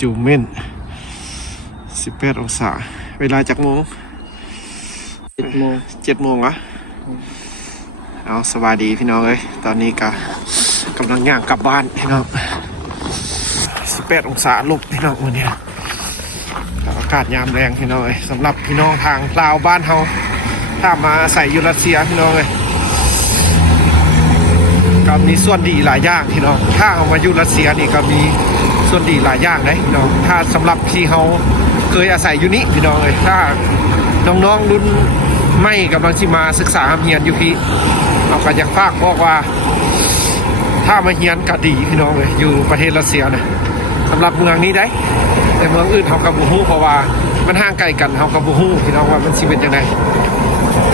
จูเมน18 องศาเวลาจากโมง7 โมงอะเอาสวัสดีพี่น้องเลยตอนนี้กำลังย่างกลับบ้านพี่น้อง18 องศาลบพี่น้องวันนี้อากาศยามแรงพี่น้องเลยสำหรับพี่น้องทางลาวบ้านเฮาถ้ามาใส่ยูรัสเซียพี่น้องเลยก็มีส่วนดีหลายอย่างพี่น้องถ้าเอามายูรัสเซียนี่ก็มีส่วนดีหลายอย่างเลยพี่น้องถ้าสำหรับที่เขาเคยอาศัยอยู่นี้พี่น้องเลยถ้าน้องๆรุ่นไม่กำลังที่มาศึกษาเฮียนอยู่พี่เราก็อยากฝากบอกว่าถ้ามาเฮียนก็ดีพี่น้องเลยอยู่ประเทศรัสเซียนะสำหรับเมืองนี้ได้แต่เมืองอื่นเขากับบูฮู้เพราะว่ามันห่างไกลกันเขากับบูฮู้พี่น้องว่ามันชีวิตยังไง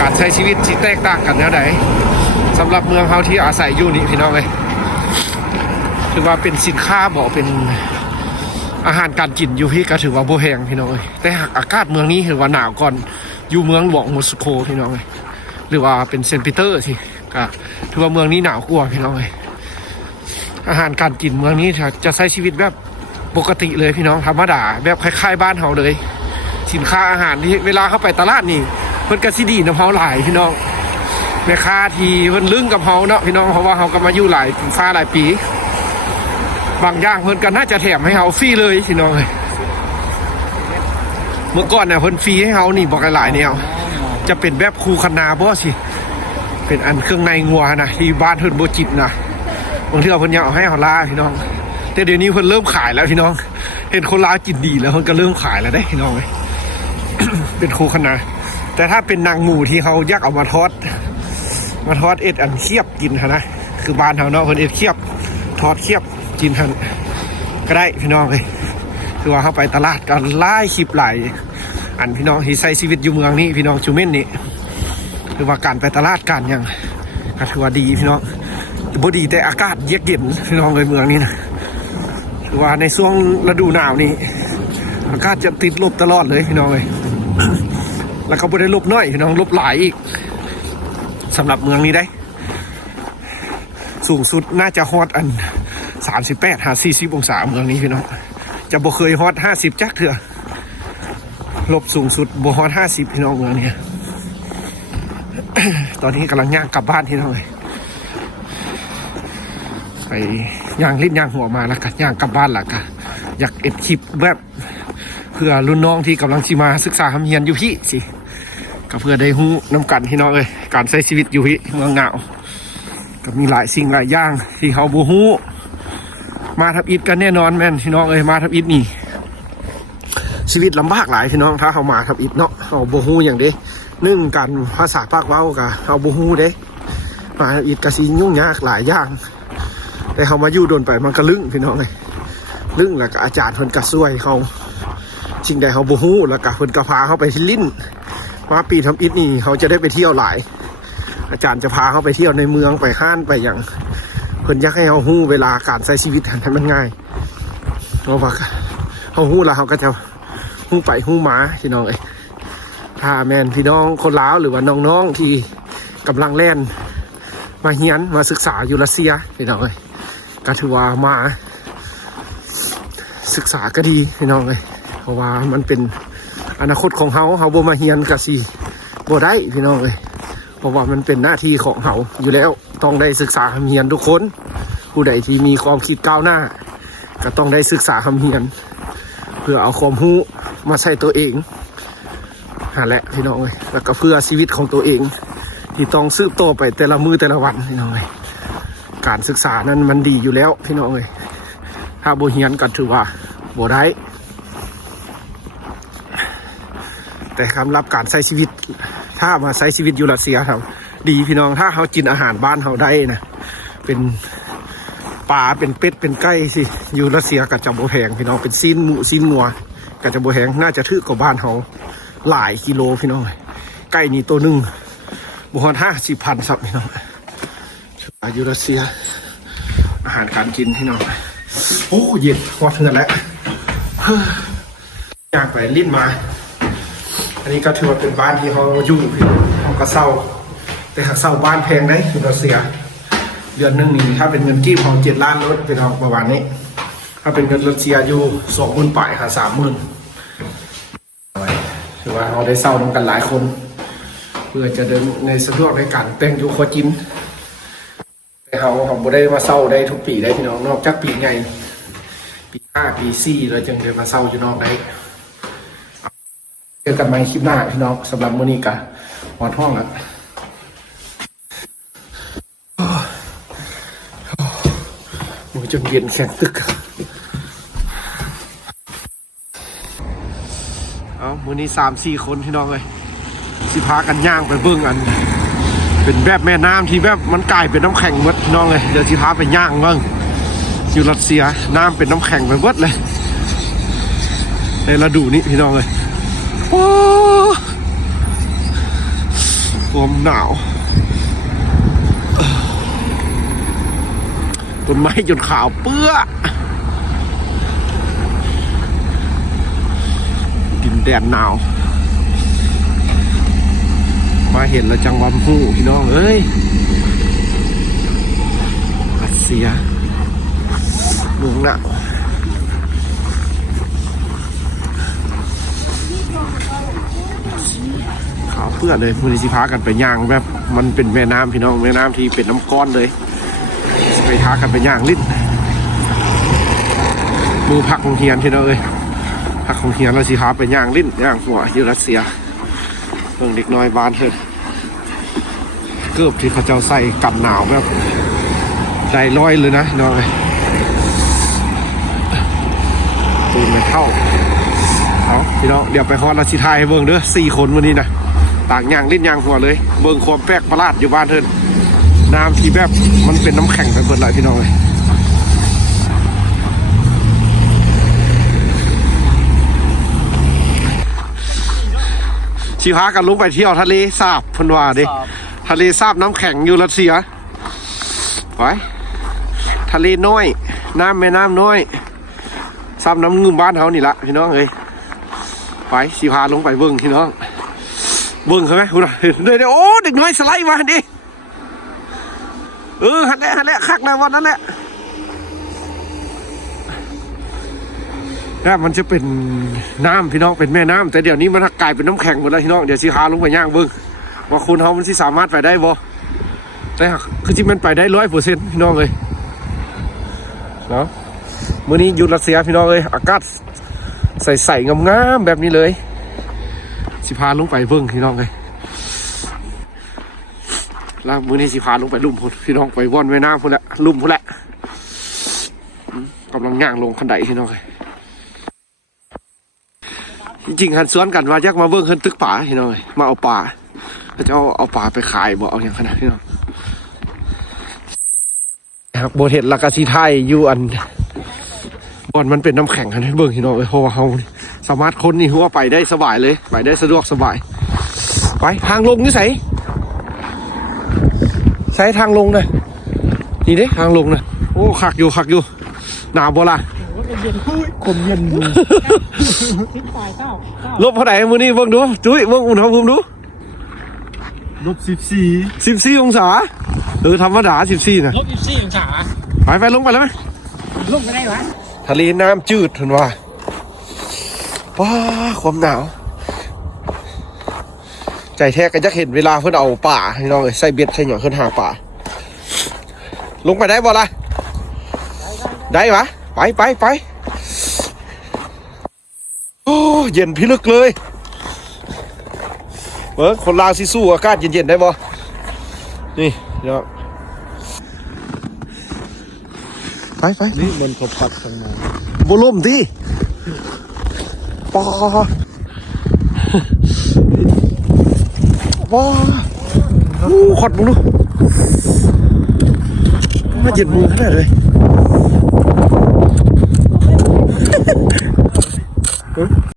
การใช้ชีวิตที่แตกต่างกันแนวไหนสำหรับเมืองเขาที่อาศัยอยู่นี่พี่น้องเลยถือว่าเป็นสินค้าบอกเป็นอาหารการกินอยู่พี่ก็ถือว่าโบแหงพี่น้องเลยแต่อากาศเมืองนี้ถือว่าหนาวก่อนอยู่เมืองหลวงมอสโกพี่น้องเลยหรือว่าเป็นเซนต์ปีเตอร์สิก็ถือว่าเมืองนี้หนาวกว่าพี่น้องเลยอาหารการกินเมืองนี้จะใช้ชีวิตแบบปกติเลยพี่น้องธรรมดาแบบคล้ายๆบ้านเขาเลยสินค้าอาหารที่เวลาเข้าไปตลาดนี่เพิ่นก็สิดีนะเฮาหลายพี่น้องแม่ค้าที่เพิ่นลึงกับเฮาเนาะพี่น้องเพราะว่าเฮาก็มาอยู่หลายฟ้าหลายปีบางอย่างเพิ่นก็น่าจะแถมให้เฮาฟรีเลยพี่น้องเลยเมื่อก่อนเนี่ยเพิ่นฟรีให้เฮานี่บอกหลายแนวจะเป็นแบบคูคนาบ่สิเป็นอันเครื่องในงัวนะที่บ้านเพิ่นบ่จิตนะบางทีเพิ่นอยากเอาให้เฮาลาพี่น้องแต่เดี๋ยวนี้เพิ่นเริ่มขายแล้วพี่น้องเห็นคนลาวกินดีแล้วเพิ่นก็เริ่มขายแล้วได้พี่น้องเลย เป็นคูคนาแต่ถ้าเป็นนางหมูที่เขายักเอามาทอดเอ็ดอันเคียบกินนะคือบ้านเขาเนาะคนเอ็ดเคียบทอดเคียบกินทันก็ได้พี่น้องเลยคือว่าเข้าไปตลาดกันไล่คลิปไหลอันพี่น้องที่ใช้ชีวิตอยู่เมืองนี้พี่น้องจูเม่นนี่คือว่าการไปตลาดกันยังก็ถือว่าดีพี่น้องบ่ดีแต่อากาศเยือกเย็นพี่น้องเลยเมืองนี้นะคือว่าในช่วงฤดูหนาวนี้อากาศจะติดลบตลอดเลยพี่น้องเลยแล้วก็บ่ได้ลบน้อยพี่น้องลบหลายอีกสำหรับเมืองนี้ได้สูงสุดน่าจะฮอตอัน38-40 องศาเมืองนี้พี่น้องจะบ่เคยฮอต50จักเถื่อลบสูงสุดบ่ฮอต50พี่น้องเมืองนี้ ตอนนี้กำลังย่างกลับบ้านพี่น้องเลยไปย่างลิ้นย่างหัวมาแล้วกันย่างกลับบ้านแล้วกันอยากเอ็ดคลิปแบบเพื่อรุ่นน้องที่กำลังที่มาศึกษาเรียนอยู่พี่สิก็เพื่อได้ฮู้น้ำกันพี่น้องเลยการใช้ชีวิตอยู่พี่เมืองหนาวก็มีหลายสิ่งหลายอย่างที่เขาบูฮู้มาทับอิฐกันแน่นอนแม่นพี่น้องเลยมาทับอิฐนี่ชีวิตลำบากหลายพี่น้องถ้าเขามาทับอิฐเนาะเขาบูฮู้อย่างเด้นึ่งกันภาษาปากเว้ากับเขาบูฮู้เด้มาทับอิฐกระสียุ่งยากหลายอย่างแต่เขามาอยู่โดนไปมันก็ลึ่งพี่น้องเลยลึ่งแล้วก็อาจารย์เพิ่นก็ช่วยเขาสิ่งใดเขาบูฮู้แล้วก็เพิ่นก็พาเขาไปที่ลิ้นว่าปีทำอิฐนี่เขาจะได้ไปเที่ยวหลายอาจารย์จะพาเขาไปเที่ยวในเมืองไปห้านไปอย่างเพิ่นอยากให้เขาฮู้เวลาการใช้ชีวิตให้มันง่ายเพราะว่าเขาฮู้แล้วเขาก็จะฮู้ไปฮู้มาพี่น้องเอ้ยถ้าแม่นพี่น้องคนลาวหรือว่าน้องๆที่กำลังเล่นมาเฮียนมาศึกษาอยู่รัสเซียพี่น้องเอ้ยก็ถือว่ามาศึกษาก็ดีพี่น้องเอ้ยเพราะว่ามันเป็นอนาคตของเขาบ่มาเฮียนก็สิบ่ได้พี่น้องเอ้ยเพราะว่ามันเป็นหน้าที่ของเขาอยู่แล้วต้องได้ศึกษาเฮียนทุกคนผู้ใดที่มีความคิดก้าวหน้าก็ต้องได้ศึกษาเฮียนเพื่อเอาความรู้มาใช้ตัวเองนั่นแหละพี่น้องเอ้ยแล้วก็เพื่อชีวิตของตัวเองที่ต้องสืบโตไปแต่ละมื้อแต่ละวันพี่น้องเอ้ยการศึกษานั้นมันดีอยู่แล้วพี่น้องเอ้ยถ้าบ่เฮียนก็ถือว่าบ่ได้แต่สำหรับการใช้ชีวิตถ้ามาใช้ชีวิตอยู่รัสเซียครับดีพี่น้องถ้าเขากินอาหารบ้านเขาได้นะเป็นปลาเป็นเป็ดเป็นไก่สิอยู่รัสเซียกับจับโบแหงพี่น้องเป็นซีนหมูซีนงัวกับจับโบแหงน่าจะถือกว่าบ้านเขาหลายกิโลพี่น้องไก่นี่ตัวหนึ่งบุหรี่50,000สับพี่น้องอยู่รัสเซียอาหารการกินพี่น้องโอ้เย็นฮอตเงินแล้วอยากไปลิ้นมาอันนี้ก็ถือว่าเป็นบ้านที่เขาอยู่เขาก็เศร้าแต่หากเศร้าบ้านแพงได้คือรัสเซียเดือนหนึ่งนี่ถ้าเป็นเงินกีบของ7 ล้านรถเป็นออกประมาณนี้ ถ้าเป็นเงินรัสเซียอยู่20,000 ปลายค่ะ30,000ถือว่าเราได้เศร้าร่วมกันหลายคน เพื่อจะเดินในสะดวกในการแต่งอยู่ขอจินแต่เขาบ่ได้มาเศร้าได้ทุกปีได้พี่น้องนอกจากปีไงปี5ปี4เราจึงได้มาเศร้าอยู่นอกได้เจอกันใหม่คลิปหน้าพี่น้องสำหรับมื้อนี้กะหอนห้องแล้วมือจนเย็นแข็งตึกเอามื้อนี้3-4 คนพี่น้องเลยสิพากันย่างไปเบิ่งอันเป็นแบบแม่น้ำที่แบบมันกลายเป็นน้ำแข็งหมดพี่น้องเลยเดี๋ยวสิพาไปย่างเบิ่งอยู่รัสเซียน้ำเป็นน้ำแข็งไปหมดเลยในฤดูนี้พี่น้องเลยโอ้ลมหนาวต้นไม้จนขาวเปื้อดินแดนหนาวมาเห็นแล้วจังหวะหูพี่น้องเอ้ยรัสเซียเมืองหนาวขาวเปื้อเลยมูลนิธิพากันไปย่างแบบมันเป็นแม่น้ำพี่น้องแม่น้ำที่เป็นน้ำก้อนเลยไปท้ากันไปย่างลิ้นมือพักของเฮียนพี่น้องเอ้ยพักของเฮียนเราสิพาไปย่างลิ้นย่างหัวที่รัสเซียเมืองเด็กน้อยบ้านเถิดเกือบที่เขาเจ้าใส่กันหนาวแบบใจลอยเลยนะน้องเลยตูนไม่เข้าเอาพี่น้องเดี๋ยวไปฮอดราชิทายให้เบิ่งเด้อ4 คนวันนี้นะต่างย่างลิ้นย่างหัวเลยเบิ่งความแปลกประหลาดอยู่บ้านเถิดน้ำที่แบบมันเป็นน้ำแข็งไปหมดเลยพี่น้องเลยชีพากันลุกไปเที่ยวทะเลสาบพันวาดิทะเลสาบน้ำแข็งอยู่รัสเซียไปทะเลน้อยน้ำแม่น้ำน้อยสาบน้ำงึมบ้านเขานี่ละพี่น้องเอ้ยไปชีพาลงไปเบิ้งพี่น้องเบิ้งเขาไหมคุณเดี๋ยวโอ้เด็กน้อยสไลด์มาดิฮันแหละคักแล้ววันนั้นแหละมันจะเป็นน้ำพี่น้องเป็นแม่น้ำแต่เดี๋ยวนี้มันกลายเป็นน้ำแข็งหมดแล้วพี่น้องเดี๋ยวสิพาลงไปย่างเบิ้งว่าคุณเขามันสิสามารถไปได้บ่แต่คือที่มันไปได้100%พี่น้องเลยเนาะมื้อนี้ยุดรัสเซียพี่น้องเลยอากาศใสๆงามๆแบบนี้เลยสิพาลงไปเบิ้งพี่น้องเลยแล้วมื้อนี้สิพาลงไปลุ่มพุ่นพี่น้องไปว่อนแม่น้ำพุ่นแหละลุ่มพุ่นแหละกำลังย่างลงคันไดพี่น้องเลยจริงๆหันสวนกันว่าอยากมาเบิ้งขึ้นตึกป่าพี่น้องเลยมาเอาป่าจะเอาป่าไปขายบ่เอาอย่างขนาดพี่น้องครับโบเห็ดลักษีไทยอยู่อันบอนมันเป็นน้ำแข็งให้เบิ้งพี่น้องเลยเพราะว่าเขาสามารถคนนี่หัวไปได้สบายเลยไปได้สะดวกสบายไปทางลงนี่ใส่ทางลงเลยนี่เด้ทางลงนะโอ้ขักอยู่หนาวบ่ล่ะคมเย็นลบเท่าไหร่มื้อนี้เบิ่งดูจุ้ยเบิ่งอุณหภูมิดูลบ14องศาธรรมดา14นะลบ14องศาไปลงไปแล้วไหมลงไปได้วะทะเลน้ำจืดเห็นว่าว้าความหนาวใจแท้ก็จะเห็นเวลาเพื่อนเอาป่าให้น้องเลยใส่เบ็ดใส่หย่อนขึ้นหาป่าลงไปได้บ่ล่ะได้ปะไปโอ้เย็นพิลึกเลยคนลาวสิสู้อากาศเย็นๆได้บ่นี่เนาะไปนี่มันเขาพัดทางมาโบล่มดิปอว้าขอดมึงดูมาเย็นมือขนาดเลย